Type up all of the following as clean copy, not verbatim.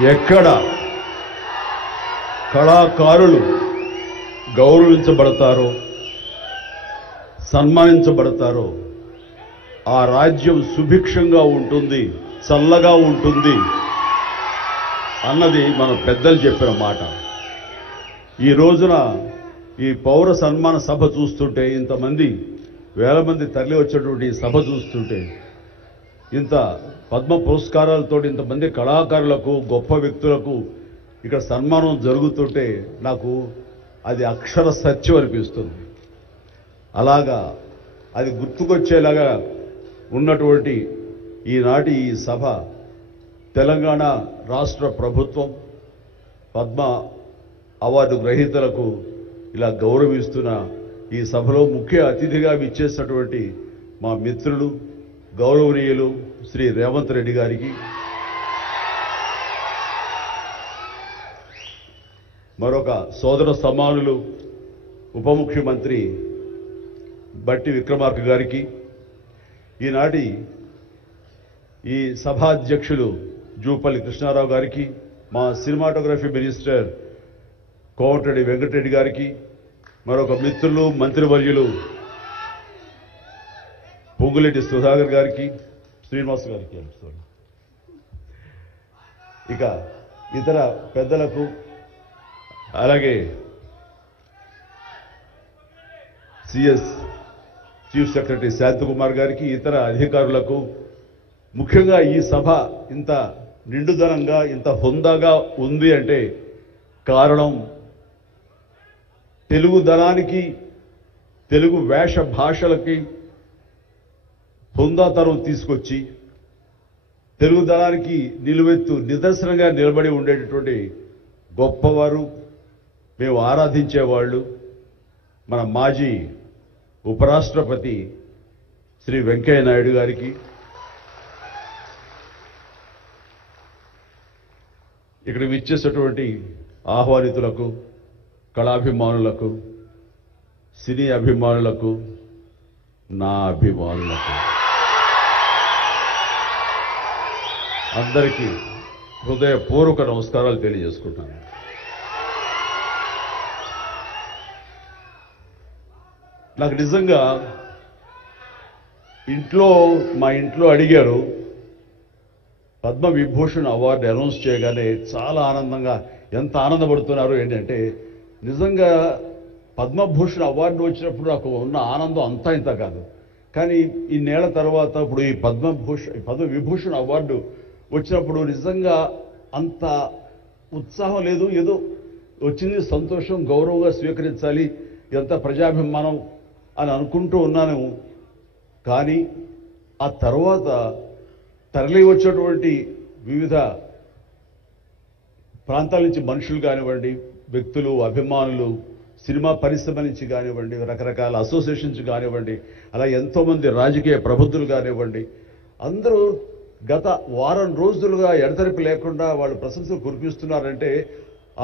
ఎక్కడ కళాకారులు గౌరవించబడతారో సన్మానించబడతారో ఆ రాజ్యం సుభిక్షంగా ఉంటుంది, చల్లగా ఉంటుంది అన్నది మన పెద్దలు చెప్పిన మాట. ఈ రోజున ఈ పౌర సన్మాన సభ చూస్తుంటే, ఇంతమంది వేల మంది తరలి వచ్చేటువంటి సభ చూస్తుంటే, ఇంత పద్మ పురస్కారాలతో ఇంతమంది కళాకారులకు గొప్ప వ్యక్తులకు ఇక్కడ సన్మానం జరుగుతుంటే నాకు అది అక్షర సత్యం అనిపిస్తుంది. అలాగా అది గుర్తుకొచ్చేలాగా ఉన్నటువంటి ఈనాటి ఈ సభ తెలంగాణ రాష్ట్ర ప్రభుత్వం పద్మ అవార్డు గ్రహీతలకు ఇలా గౌరవిస్తున్న ఈ సభలో ముఖ్య అతిథిగా విచ్చేసినటువంటి మా మిత్రులు గౌరవనీయులు శ్రీ రేవంత్ రెడ్డి గారికి, మరొక సోదర సమానులు ఉప ముఖ్యమంత్రి బట్టి విక్రమార్క గారికి, ఈనాటి ఈ సభాధ్యక్షులు జూపల్లి కృష్ణారావు గారికి, మా సినిమాటోగ్రఫీ మినిస్టర్ కోమటిరెడ్డి వెంకటరెడ్డి గారికి, మరొక మిత్రులు మంత్రివర్యులు పొంగులేటి సుధాకర్ గారికి, శ్రీనివాస్ గారికి, ఇక ఇతర పెద్దలకు, అలాగే సిఎస్ చీఫ్ సెక్రటరీ శాంతకుమార్ గారికి, ఇతర అధికారులకు, ముఖ్యంగా ఈ సభ ఇంత నిండుదనంగా ఇంత హుందాగా ఉంది అంటే కారణం తెలుగుదనానికి, తెలుగు వేష భాషలకి హుందాతనం తీసుకొచ్చి తెలుగుదనానికి నిలువెత్తు నిదర్శనంగా నిలబడి ఉండేటటువంటి గొప్పవారు, మేము ఆరాధించేవాళ్ళు మన మాజీ ఉపరాష్ట్రపతి శ్రీ వెంకయ్య నాయుడు గారికి, ఇక్కడ విచ్చేసినటువంటి ఆహ్వానితులకు, కళాభిమానులకు, సినీ అభిమానులకు, నా అభిమానులకు అందరికీ హృదయపూర్వక నమస్కారాలు తెలియజేసుకుంటాను. నాకు నిజంగా మా ఇంట్లో అడిగారు, పద్మ విభూషణ్ అవార్డు అనౌన్స్ చేయగానే చాలా ఆనందంగా, ఎంత ఆనందపడుతున్నారు ఏంటంటే, నిజంగా పద్మభూషణ్ అవార్డు వచ్చినప్పుడు నాకు ఉన్న ఆనందం అంతా ఇంత కాదు. కానీ ఇన్నేళ్ల తర్వాత ఇప్పుడు ఈ పద్మ విభూషణ్ అవార్డు వచ్చినప్పుడు నిజంగా అంత ఉత్సాహం లేదు. ఏదో వచ్చింది, సంతోషం, గౌరవంగా స్వీకరించాలి, ఎంత ప్రజాభిమానం అని అనుకుంటూ ఉన్నాను. కానీ ఆ తర్వాత తరలి వచ్చేటువంటి వివిధ ప్రాంతాల నుంచి మనుషులు కానివ్వండి, వ్యక్తులు, అభిమానులు, సినిమా పరిశ్రమ నుంచి కానివ్వండి, రకరకాల అసోసియేషన్స్ కానివ్వండి, అలా ఎంతోమంది రాజకీయ ప్రబుద్ధులు కానివ్వండి, అందరూ గత వారం రోజులుగా ఎడతెరిపి లేకుండా వాళ్ళు ప్రశంసలు కురిపిస్తున్నారంటే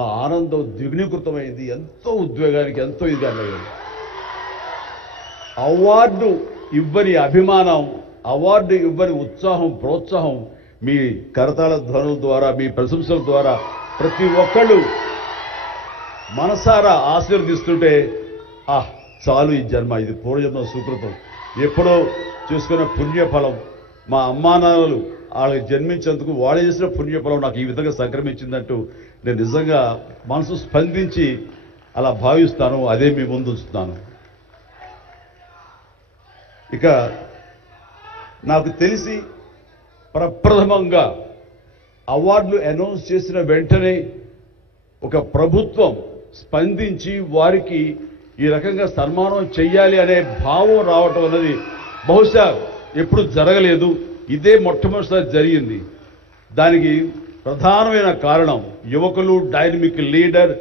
ఆ ఆనందం ద్విగుణీకృతమైంది. ఎంతో ఉద్వేగానికి, ఎంతో ఇదిగా అయ్యింది. అవార్డు ఇవ్వని అభిమానం, అవార్డు ఇవ్వని ఉత్సాహం, ప్రోత్సాహం మీ కరతాళ ధ్వనుల ద్వారా, మీ ప్రశంసల ద్వారా ప్రతి ఒక్కళ్ళు మనసారా ఆశీర్వదిస్తుంటే, చాలు ఈ జన్మ, ఇది పూర్వజన్మ సుకృతం, ఎప్పుడో చేసుకున్న పుణ్యఫలం, మా అమ్మానాన్నలు వాళ్ళకి జన్మించేందుకు వాళ్ళు చేసిన పుణ్యఫలం నాకు ఈ విధంగా సంక్రమించిందంటూ నేను నిజంగా మనసు స్పందించి అలా భావిస్తాను. అదే మీ ముందు ఉంచుతాను. ఇక నాకు తెలిసి ప్రప్రథమంగా అవార్డులు అనౌన్స్ చేసిన వెంటనే ఒక ప్రభుత్వం స్పందించి వారికి ఈ రకంగా సన్మానం చెయ్యాలి అనే భావం రావటం అన్నది బహుశా ఎప్పుడు జరగలేదు. ఇదే మొట్టమొదటిసారి జరిగింది. దానికి ప్రధానమైన కారణం యువకులు, డైనమిక్ లీడర్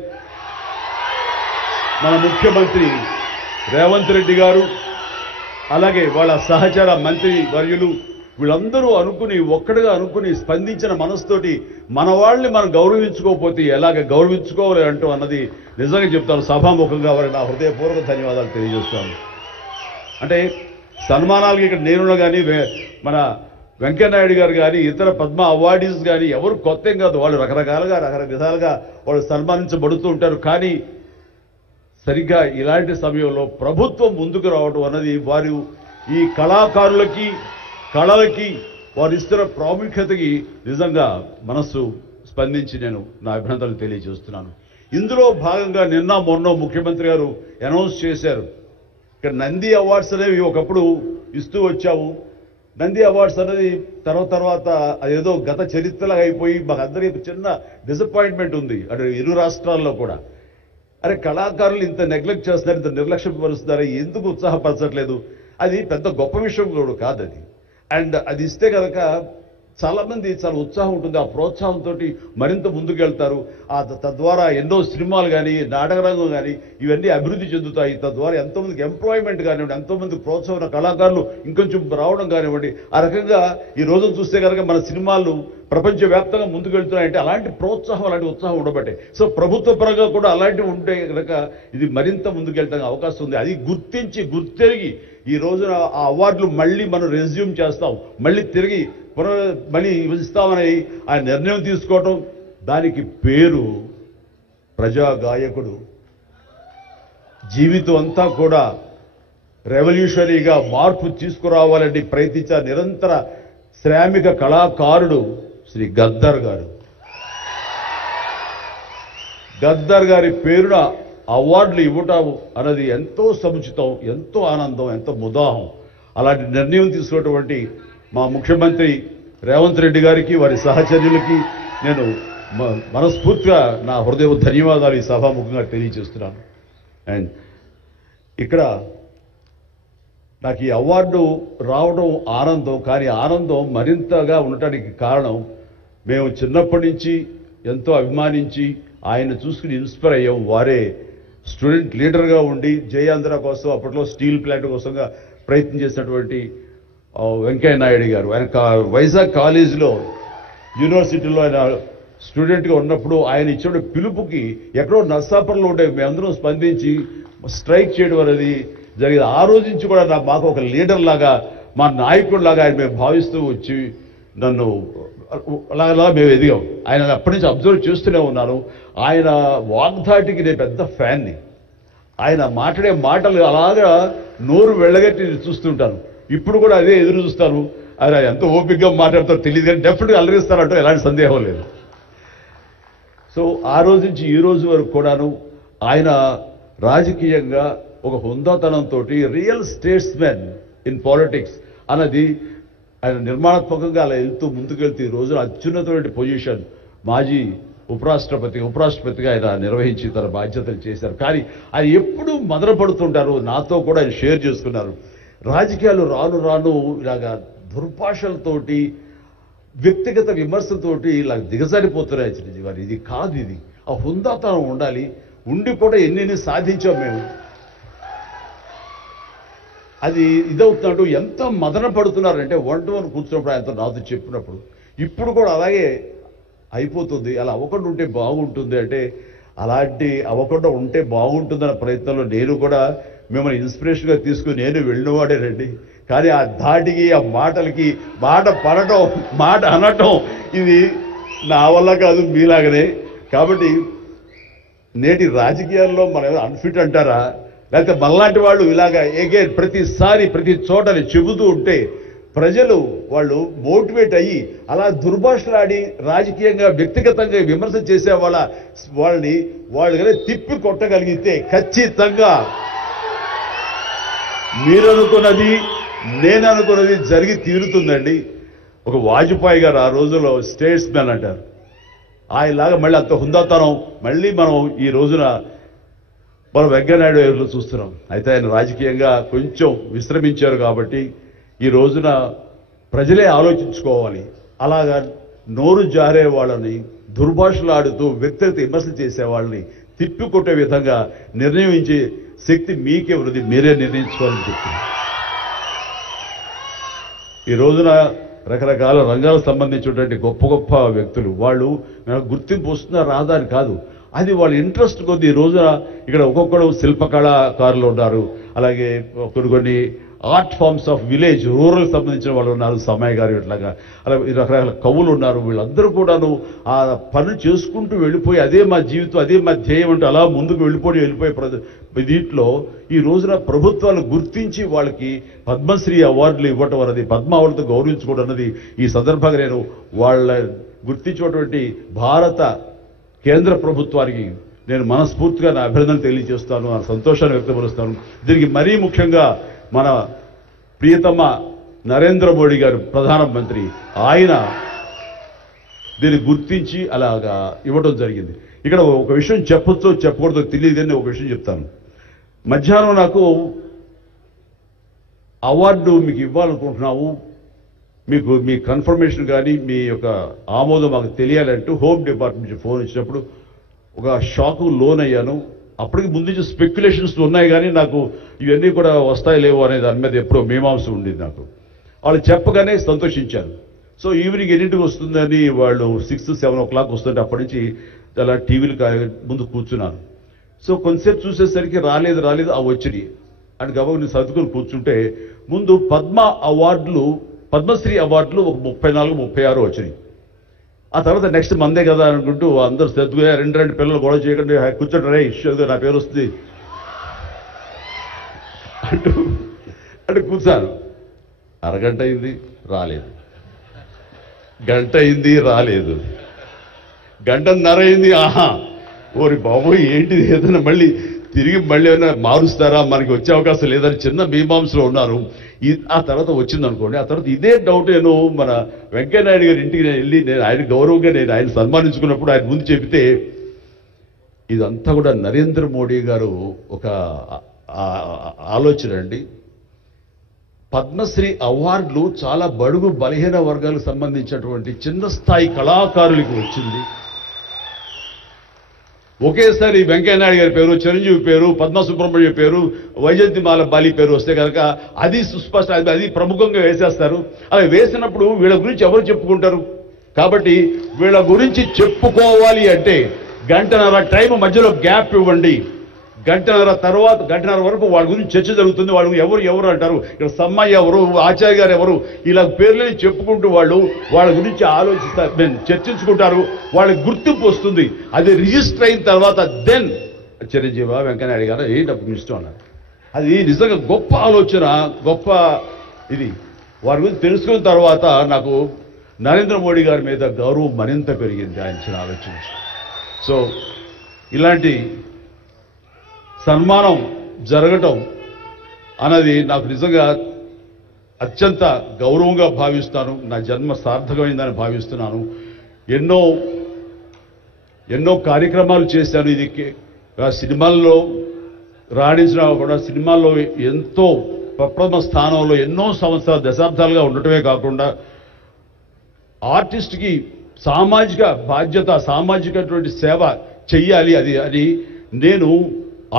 మన ముఖ్యమంత్రి రేవంత్ రెడ్డి గారు, అలాగే వాళ్ళ సహచర మంత్రి వర్యులు, వీళ్ళందరూ ఒక్కడిగా అనుకుని స్పందించిన మనసుతోటి మన వాళ్ళని మనం గౌరవించుకోకపోతే ఎలాగ గౌరవించుకోవాలి అంటూ అన్నది నిజంగా చెప్తాను. సభాముఖంగా వారికి నా హృదయపూర్వక ధన్యవాదాలు తెలియజేస్తాను. అంటే సన్మానాలకి ఇక్కడ నేనున్నా కానీ మన వెంకయ్యనాయుడు గారు కానీ ఇతర పద్మ అవార్డీస్ కానీ ఎవరు కొత్త ఏం కాదు. వాళ్ళు రకరకాలుగా విధాలుగా వాళ్ళు సన్మానించబడుతూ ఉంటారు. కానీ సరిగ్గా ఇలాంటి సమయంలో ప్రభుత్వం ముందుకు రావడం అన్నది వారు ఈ కళాకారులకి కళలకి వారు ఇస్తున్న ప్రాముఖ్యతకి నిజంగా మనస్సు స్పందించి నేను నా అభినందనలు తెలియజేస్తున్నాను. ఇందులో భాగంగా నిన్న మొన్న ముఖ్యమంత్రి గారు అనౌన్స్ చేశారు. ఇక్కడ నంది అవార్డ్స్ అనేవి ఒకప్పుడు ఇస్తూ వచ్చాము. నంది అవార్డ్స్ అనేది తర్వాత అదేదో గత చరిత్రలాగా అయిపోయి మాకందరికీ చిన్న డిసప్పాయింట్మెంట్ ఉంది అటు ఇరు రాష్ట్రాల్లో కూడా. అరే కళాకారులు ఇంత నెగ్లెక్ట్ చేస్తున్నారు, ఇంత నిర్లక్ష్యం పరుస్తున్నారు, ఎందుకు ఉత్సాహపరచట్లేదు? అది పెద్ద గొప్ప విషయం కూడా కాదు అది. అండ్ అది ఇస్తే కనుక చాలామంది చాలా ఉత్సాహం ఉంటుంది. ఆ ప్రోత్సాహంతో మరింత ముందుకెళ్తారు. తద్వారా ఎన్నో సినిమాలు కానీ నాటకరంగం కానీ ఇవన్నీ అభివృద్ధి చెందుతాయి. తద్వారా ఎంతోమందికి ఎంప్లాయ్మెంట్ కానివ్వండి, ఎంతోమంది ప్రోత్సాహం కళాకారులు ఇంకొంచెం రావడం కానివ్వండి. ఆ రకంగా ఈ రోజును చూస్తే కనుక మన సినిమాలు ప్రపంచవ్యాప్తంగా ముందుకెళ్తున్నాయంటే అలాంటి ప్రోత్సాహం అలాంటి ఉత్సాహం ఉండబట్టే. సో ప్రభుత్వ పరంగా కూడా అలాంటివి ఉంటే కనుక ఇది మరింత ముందుకెళ్ళడానికి అవకాశం ఉంది. అది గుర్తెరిగి ఈ రోజున ఆ అవార్డులు మళ్ళీ మనం రెజ్యూమ్ చేస్తాం, మళ్ళీ తిరిగి మళ్ళీ ఇస్తామని ఆ నిర్ణయం తీసుకోవటం, దానికి పేరు ప్రజా గాయకుడు. జీవితం అంతా కూడా రెవల్యూషనరీగా మార్పు తీసుకురావాలని ప్రయత్నించే నిరంతర శ్రామిక కళాకారుడు శ్రీ గద్దర్ గారు. గద్దర్ గారి పేరున అవార్డులు ఇవ్వటం అన్నది ఎంతో సముచితం, ఎంతో ఆనందం, ఎంతో ముదాహం. అలాంటి నిర్ణయం తీసుకున్నటువంటి మా ముఖ్యమంత్రి రేవంత్ రెడ్డి గారికి వారి సహచర్యులకి నేను మనస్ఫూర్తిగా నా హృదయ ధన్యవాదాలు ఈ సభాముఖంగా తెలియజేస్తున్నాను. అండ్ ఇక్కడ నాకు ఈ అవార్డు రావడం ఆనందం, కానీ ఆనందం మరింతగా ఉండటానికి కారణం మేము చిన్నప్పటి నుంచి ఎంతో అభిమానించి ఆయన చూసుకుని ఇన్స్పైర్ అయ్యాం. వారే స్టూడెంట్ లీడర్గా ఉండి జయాంధ్ర కోసం అప్పట్లో స్టీల్ ప్లాంట్ కోసంగా ప్రయత్నం చేసినటువంటి వెంకయ్య నాయుడు గారు. ఆయన వైజాగ్ కాలేజీలో యూనివర్సిటీలో ఆయన స్టూడెంట్గా ఉన్నప్పుడు ఆయన ఇచ్చిన పిలుపుకి ఎక్కడో నర్సాపురంలో ఉండే మేమందరం స్పందించి స్ట్రైక్ చేయడం అనేది జరిగింది. ఆ రోజు నుంచి కూడా మాకు ఒక లీడర్ లాగా, మా నాయకుడిలాగా ఆయన మేము భావిస్తూ వచ్చి నన్ను అలా మేము ఎదిగాం. ఆయన అప్పటి నుంచి అబ్జర్వ్ చేస్తూనే ఉన్నాను. ఆయన వాగ్ధాటికి నేను పెద్ద ఫ్యాన్ని. ఆయన మాట్లాడే మాటలు అలాగా నోరు వెళ్ళగట్టి చూస్తుంటాను. ఇప్పుడు కూడా అదే ఎదురు చూస్తాను. ఆయన ఎంత ఓపికగా మాట్లాడతారో తెలియదు, కానీ డెఫినెట్గా అలరిస్తారంటూ ఎలాంటి సందేహం లేదు. సో ఆ రోజు నుంచి ఈ రోజు వరకు కూడాను ఆయన రాజకీయంగా ఒక హుందాతనంతో రియల్ స్టేట్స్మెన్ ఇన్ పాలిటిక్స్ అన్నది ఆయన నిర్మాణాత్మకంగా అలా ముందుకెళ్తూ ఈ రోజున అత్యున్నతమైన పొజిషన్ మాజీ ఉపరాష్ట్రపతిగా ఆయన నిర్వహించి తన బాధ్యతలు చేశారు. కానీ ఆయన ఎప్పుడూ మదనపడుతుంటారు. నాతో కూడా ఆయన షేర్ చేసుకున్నారు. రాజకీయాలు రాను ఇలాగా దుర్భాషలతోటి వ్యక్తిగత విమర్శలతోటి ఇలా దిగజారిపోతున్నాయి చిరంజీవి గారు. ఇది కాదు, ఇది ఆ హుందాతనం ఉండాలి. ఉండి కూడా ఎన్ని సాధించాం మేము. అది ఇదవుతున్నాడు. ఎంత మదన పడుతున్నారంటే వన్ కూర్చున్నప్పుడు ఆయనతో నాతో చెప్పినప్పుడు ఇప్పుడు కూడా అలాగే అయిపోతుంది. అలా అవ్వకుండా ఉంటే బాగుంటుంది అంటే అలాంటి అవ్వకుండా ఉంటే బాగుంటుందన్న ప్రయత్నంలో నేను కూడా మిమ్మల్ని ఇన్స్పిరేషన్గా తీసుకుని నేను వెళ్ళినవాడేనండి. కానీ ఆ ధాటికి ఆ మాటలకి మాట పడటం మాట అనటం ఇది నా వల్ల కాదు, మీలాగనే. కాబట్టి నేటి రాజకీయాల్లో మనం అన్ఫిట్ అంటారా, లేకపోతే మనలాంటి వాళ్ళు ఇలాగా ఎగైన్ ప్రతిసారి ప్రతి చోటని చెబుతూ ఉంటే ప్రజలు వాళ్ళు మోటివేట్ అయ్యి అలా దుర్భాషలాడి రాజకీయంగా వ్యక్తిగతంగా విమర్శ చేసే వాళ్ళని కానీ తిప్పి కొట్టగలిగితే ఖచ్చితంగా మీరనుకున్నది నేననుకున్నది జరిగి తీరుతుందండి. ఒక వాజ్పేయి గారు ఆ రోజుల్లో స్టేట్స్ మ్యాన్ అంటారు. ఆయనలాగా మళ్ళీ అంత హుందాతనం మళ్ళీ మనం ఈ రోజున మనం వెంకయ్యనాయుడు గారిలో చూస్తున్నాం. అయితే ఆయన రాజకీయంగా కొంచెం విశ్రమించారు కాబట్టి ఈ రోజున ప్రజలే ఆలోచించుకోవాలి. అలాగా నోరు జారే వాళ్ళని దుర్భాషలాడుతూ వ్యక్తిగత విమర్శలు చేసే వాళ్ళని తిప్పికొట్టే విధంగా నిర్ణయించే శక్తి మీకే ఉన్నది, మీరే నిర్ణయించుకోవాలని చెప్తున్నారు. ఈ రోజున రకరకాల రంగాలకు సంబంధించినటువంటి గొప్ప గొప్ప వ్యక్తులు వాళ్ళు గుర్తింపు వస్తుందా రాదా అని కాదు, అది వాళ్ళ ఇంట్రెస్ట్ కొద్ది. ఈ రోజున ఇక్కడ ఒక్కొక్కడు శిల్పకళాకారులు ఉన్నారు, అలాగే కొన్ని art forms of village rural సంబంధించిన వాళ్ళు ఉన్నారు, సమయ్య గారు ఇట్లాగా అలా రకరకాల కవులు ఉన్నారు. వీళ్ళందరూ కూడాను ఆ పనులు చేసుకుంటూ వెళ్ళిపోయి అదే మా జీవితం, అదే మా ధ్యేయం అంటూ అలా ముందుకు వెళ్ళిపోయి దీంట్లో ఈ రోజున ప్రభుత్వాలు గుర్తించి వాళ్ళకి పద్మశ్రీ అవార్డులు ఇవ్వటం అన్నది, పద్మ అవార్డుతో గౌరవించుకోవడం అన్నది ఈ సందర్భంగా నేను వాళ్ళ గుర్తించినటువంటి భారత కేంద్ర ప్రభుత్వానికి నేను మనస్ఫూర్తిగా నా అభినందన తెలియజేస్తాను, నా సంతోషాన్ని వ్యక్తపరుస్తాను. దీనికి మరీ ముఖ్యంగా మన ప్రియతమ నరేంద్ర మోడీ గారు ప్రధానమంత్రి, ఆయన దీన్ని గుర్తించి అలాగా ఇవ్వడం జరిగింది. ఇక్కడ ఒక విషయం చెప్పొచ్చో చెప్పకూడదో తెలియదని ఒక విషయం చెప్తాను. మధ్యాహ్నం నాకు అవార్డు మీకు ఇవ్వాలనుకుంటున్నాము, మీకు మీ కన్ఫర్మేషన్ కానీ మీ యొక్క ఆమోదం మాకు తెలియాలంటూ హోమ్ డిపార్ట్మెంట్ నుంచి ఫోన్ ఇచ్చినప్పుడు ఒక షాకు లోన్ అయ్యాను. అప్పటికి ముందు నుంచి స్పెక్యులేషన్స్ ఉన్నాయి, కానీ నాకు ఇవన్నీ కూడా వస్తాయి లేవు అనే దాని మీద ఎప్పుడో మీమాంస ఉండేది నాకు. వాళ్ళు చెప్పగానే సంతోషించాను. సో ఈవినింగ్ ఎన్నింటికి వస్తుందని వాళ్ళు 6-7 o'clock వస్తుంటే అప్పటి నుంచి అలా టీవీలు ముందు కూర్చున్నాను. సో కొంతసేపు చూసేసరికి రాలేదు అవి వచ్చినాయి అని గబగబా నేను సర్దుకొని కూర్చుంటే ముందు పద్మశ్రీ అవార్డులు ఒక 34-36 వచ్చినాయి. ఆ తర్వాత నెక్స్ట్ మందే కదా అనుకుంటూ అందరూ సర్దుగా రెండు పిల్లలు గొడవ చేయకుండా కూర్చోండి, ఇష్యూగా నా పేరు వస్తుంది అంటే కూర్చాను. అరగంట అయింది రాలేదు, గంట అయింది రాలేదు, గంటన్నర అయింది. ఓరి బాబోయ్ ఏంటిది, ఏదైనా మళ్ళీ ఏమైనా మారుస్తారా, మనకి వచ్చే అవకాశం లేదని చిన్న మీమాంసలో ఉన్నారు. ఆ తర్వాత వచ్చిందనుకోండి. ఆ తర్వాత ఇదే డౌట్ నేను మన వెంకయ్యనాయుడు గారి ఇంటికి వెళ్ళి నేను ఆయన గౌరవంగా ఆయన సన్మానించుకున్నప్పుడు ఆయన ముందు చెబితే ఇదంతా కూడా నరేంద్ర మోడీ గారు ఒక ఆలోచన అండి. పద్మశ్రీ అవార్డులు చాలా బడుగు బలహీన వర్గాలకు సంబంధించినటువంటి చిన్న స్థాయి కళాకారులకు వచ్చింది. ఒకేసారి వెంకయ్యనాయుడు గారి పేరు, చిరంజీవి పేరు, పద్మ సుబ్రహ్మణ్యం పేరు, వైజయంతిమాల బాలి పేరు వస్తే కనుక అది సుస్పష్ట, అది ప్రముఖంగా వేసేస్తారు. అలా వేసినప్పుడు వీళ్ళ గురించి ఎవరు చెప్పుకుంటారు? కాబట్టి వీళ్ళ గురించి చెప్పుకోవాలి అంటే గంటన్నర టైం మధ్యలో గ్యాప్ ఇవ్వండి. గంటన్నర వరకు వాళ్ళ గురించి చర్చ జరుగుతుంది. వాళ్ళు ఎవరు అంటారు, ఇక్కడ సమ్మయ్య ఎవరు, ఆచార్య గారు ఎవరు, ఇలా పేర్లని చెప్పుకుంటూ వాళ్ళ గురించి ఆలోచిస్తారు, చర్చించుకుంటారు. వాళ్ళకి గుర్తింపు వస్తుంది. అది రిజిస్టర్ అయిన తర్వాత దెన్ చిరంజీవి వెంకయ్యనాయుడు గారు డబ్బు ఇష్టం అన్నారు. అది నిజంగా గొప్ప ఆలోచన, గొప్ప ఇది. వారి గురించి తెలుసుకున్న తర్వాత నాకు నరేంద్ర మోడీ గారి మీద గౌరవం మరింత పెరిగింది ఆయన ఆలోచించి. సో ఇలాంటి సన్మానం జరగటం అన్నది నాకు నిజంగా అత్యంత గౌరవంగా భావిస్తాను. నా జన్మ సార్థకమైందని భావిస్తున్నాను. ఎన్నో కార్యక్రమాలు చేశాను. ఇది సినిమాల్లో రాణించినా కూడా సినిమాల్లో ఎంతో ప్రప్రథమ స్థానంలో ఎన్నో సంవత్సరాలు దశాబ్దాలుగా ఉండటమే కాకుండా ఆర్టిస్ట్కి సామాజిక బాధ్యత, సామాజికటువంటి సేవ చెయ్యాలి. అది నేను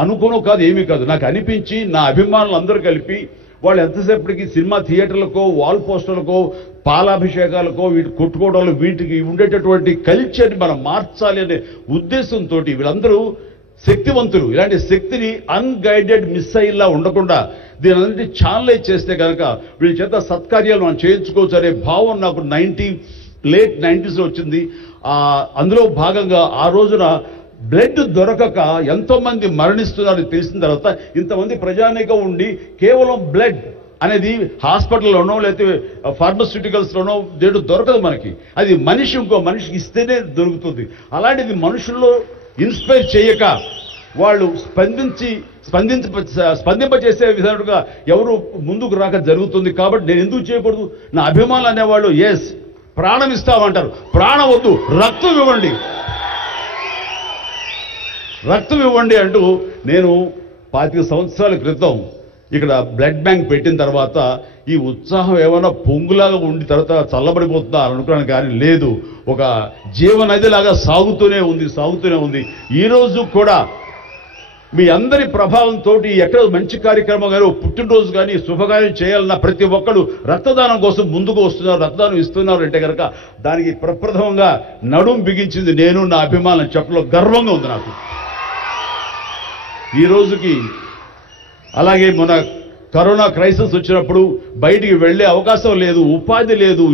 అనుకోను కాదు, ఏమీ కాదు, నాకు అనిపించి నా అభిమానులు అందరూ కలిపి వాళ్ళు ఎంతసేపటికి సినిమా థియేటర్లకో వాల్ పోస్టర్లకో పాలాభిషేకాలకో వీటి కొట్టుకోవడంలో వీటికి ఉండేటటువంటి కల్చర్ని మనం మార్చాలి అనే ఉద్దేశంతో వీళ్ళందరూ శక్తివంతులు. ఇలాంటి శక్తిని అన్గైడెడ్ మిస్సైల్లా ఉండకుండా దీని ఛానలైజ్ చేస్తే కనుక వీళ్ళ చేత సత్కార్యాలు మనం చేయించుకోవచ్చు అనే భావం నాకు లేట్ 90s వచ్చింది. అందులో భాగంగా ఆ రోజున బ్లడ్ దొరకక ఎంతో మంది మరణిస్తున్నారని తెలిసిన తర్వాత ఇంతమంది ప్రజానీకం ఉండి కేవలం బ్లడ్ అనేది హాస్పిటల్లోనో లేకపోతే ఫార్మస్యూటికల్స్లోనో దేడు దొరకదు మనకి. అది ఇంకో మనిషికి ఇస్తేనే దొరుకుతుంది. అలాంటిది మనుషుల్లో ఇన్స్పైర్ చేయక వాళ్ళు స్పందింపచేసే విధాలుగా ఎవరు ముందుకు రాక జరుగుతుంది. కాబట్టి నేను ఎందుకు చేయకూడదు? నా అభిమానులు అనేవాళ్ళు ఎస్ ప్రాణం ఇస్తామంటారు. ప్రాణం వద్దు, రక్తం ఇవ్వండి అంటూ నేను 25 సంవత్సరాల క్రితం ఇక్కడ బ్లడ్ బ్యాంక్ పెట్టిన తర్వాత ఈ ఉత్సాహం ఏమైనా పొంగులాగా ఉండి తర్వాత చల్లబడిపోతుందా అనుకున్నాను, కానీ లేదు, ఒక జీవనదిలాగా సాగుతూనే ఉంది. ఈరోజు కూడా మీ అందరి ప్రభావంతో ఎక్కడ మంచి కార్యక్రమం కానీ పుట్టినరోజు కానీ శుభకార్యం చేయాలన్న ప్రతి ఒక్కరు రక్తదానం కోసం ముందుకు వస్తున్నారు, రక్తదానం ఇస్తున్నారు అంటే కనుక దానికి ప్రప్రథమంగా నడుం బిగించింది నేను, నా అభిమానులు చెప్పలో గర్వంగా ఉంది నాకు ఈ రోజుకి. అలాగే మన కరోనా క్రైసిస్ వచ్చినప్పుడు బయటికి వెళ్లే అవకాశం లేదు, ఉపాధి లేదు,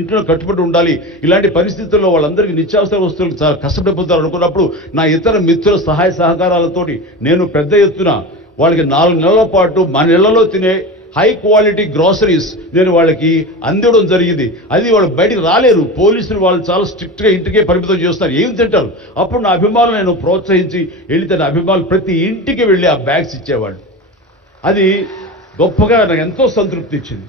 ఇంట్లో కట్టుబడి ఉండాలి. ఇలాంటి పరిస్థితుల్లో వాళ్ళందరికీ నిత్యావసర వస్తువులు చాలా కష్టపడిపోతారు అనుకున్నప్పుడు నా ఇతర మిత్రుల సహాయ సహకారాలతోటి నేను పెద్ద ఎత్తున వాళ్ళకి 4 నెలల పాటు మన ఇళ్లలో తినే హై క్వాలిటీ గ్రాసరీస్ నేను వాళ్ళకి అందించడం జరిగింది. అది వాళ్ళు బయటికి రాలేరు, పోలీసులు వాళ్ళు చాలా స్ట్రిక్ట్ గా ఇంటికే పరిమితం చేస్తారు, ఏం తింటారు. అప్పుడు నా అభిమానులు నేను ప్రోత్సహించి వెళితే నా అభిమానులు ప్రతి ఇంటికి వెళ్ళి ఆ బ్యాగ్స్ ఇచ్చేవాళ్ళు. అది గొప్పగా నాకు ఎంతో సంతృప్తి ఇచ్చింది.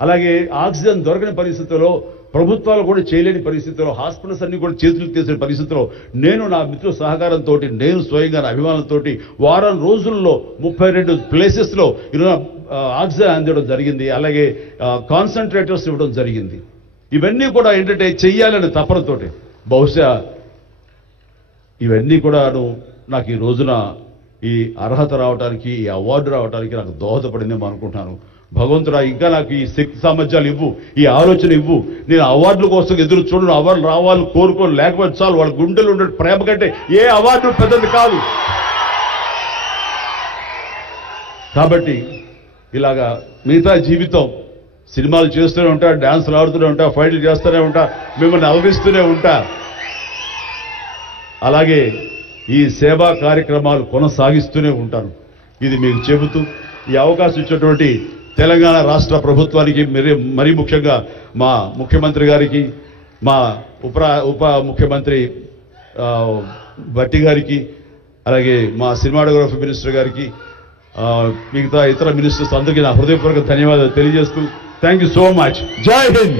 అలాగే ఆక్సిజన్ దొరకని పరిస్థితుల్లో, ప్రభుత్వాలు కూడా చేయలేని పరిస్థితుల్లో, హాస్పిటల్స్ అన్ని కూడా చేతులు తీసిన పరిస్థితుల్లో నేను నా మిత్రుల సహకారంతో, నేను స్వయంగా నా అభిమానులతో వారం రోజుల్లో 32 ప్లేసెస్లో ఆక్సిజన్ అందించడం జరిగింది. అలాగే కాన్సన్ట్రేటర్స్ ఇవ్వడం జరిగింది. ఇవన్నీ కూడా ఏంటంటే చెయ్యాలని తపనతోటి, బహుశా ఇవన్నీ కూడాను నాకు ఈ రోజున ఈ అర్హత రావడానికి, ఈ అవార్డు రావడానికి నాకు దోహదపడిందేమో అనుకుంటున్నాను. భగవంతుడా ఇంకా నాకు ఈ శక్తి సామర్థ్యాలు ఇవ్వు, ఈ ఆలోచన ఇవ్వు. నేను అవార్డుల కోసం ఎదురు చూడను, అవార్డులు రావాలని కోరుకోను, లేకపోతే చాలు. వాళ్ళ గుండెలు ఉండే ప్రేమ కంటే ఏ అవార్డు పెద్దది కాదు. కాబట్టి ఇలాగా మిగతా జీవితం సినిమాలు చేస్తూనే ఉంటా, డాన్సులు ఆడుతూనే ఉంటా, ఫైట్లు చేస్తూనే ఉంటా, మిమ్మల్ని అలరిస్తూనే ఉంటా. అలాగే ఈ సేవా కార్యక్రమాలు కొనసాగిస్తూనే ఉంటాను. ఇది మీకు చెబుతూ ఈ అవకాశం ఇచ్చినటువంటి తెలంగాణ రాష్ట్ర ప్రభుత్వానికి, మరీ ముఖ్యంగా మా ముఖ్యమంత్రి గారికి, మా ఉప ముఖ్యమంత్రి భట్టి గారికి, అలాగే మా సినిమాటోగ్రఫీ మినిస్టర్ గారికి, మిగతా ఇతర మినిస్టర్స్ అందరికీ నా హృదయపూర్వక ధన్యవాదాలు తెలియజేస్తూ థ్యాంక్ యూ సో మచ్. జై హింద్.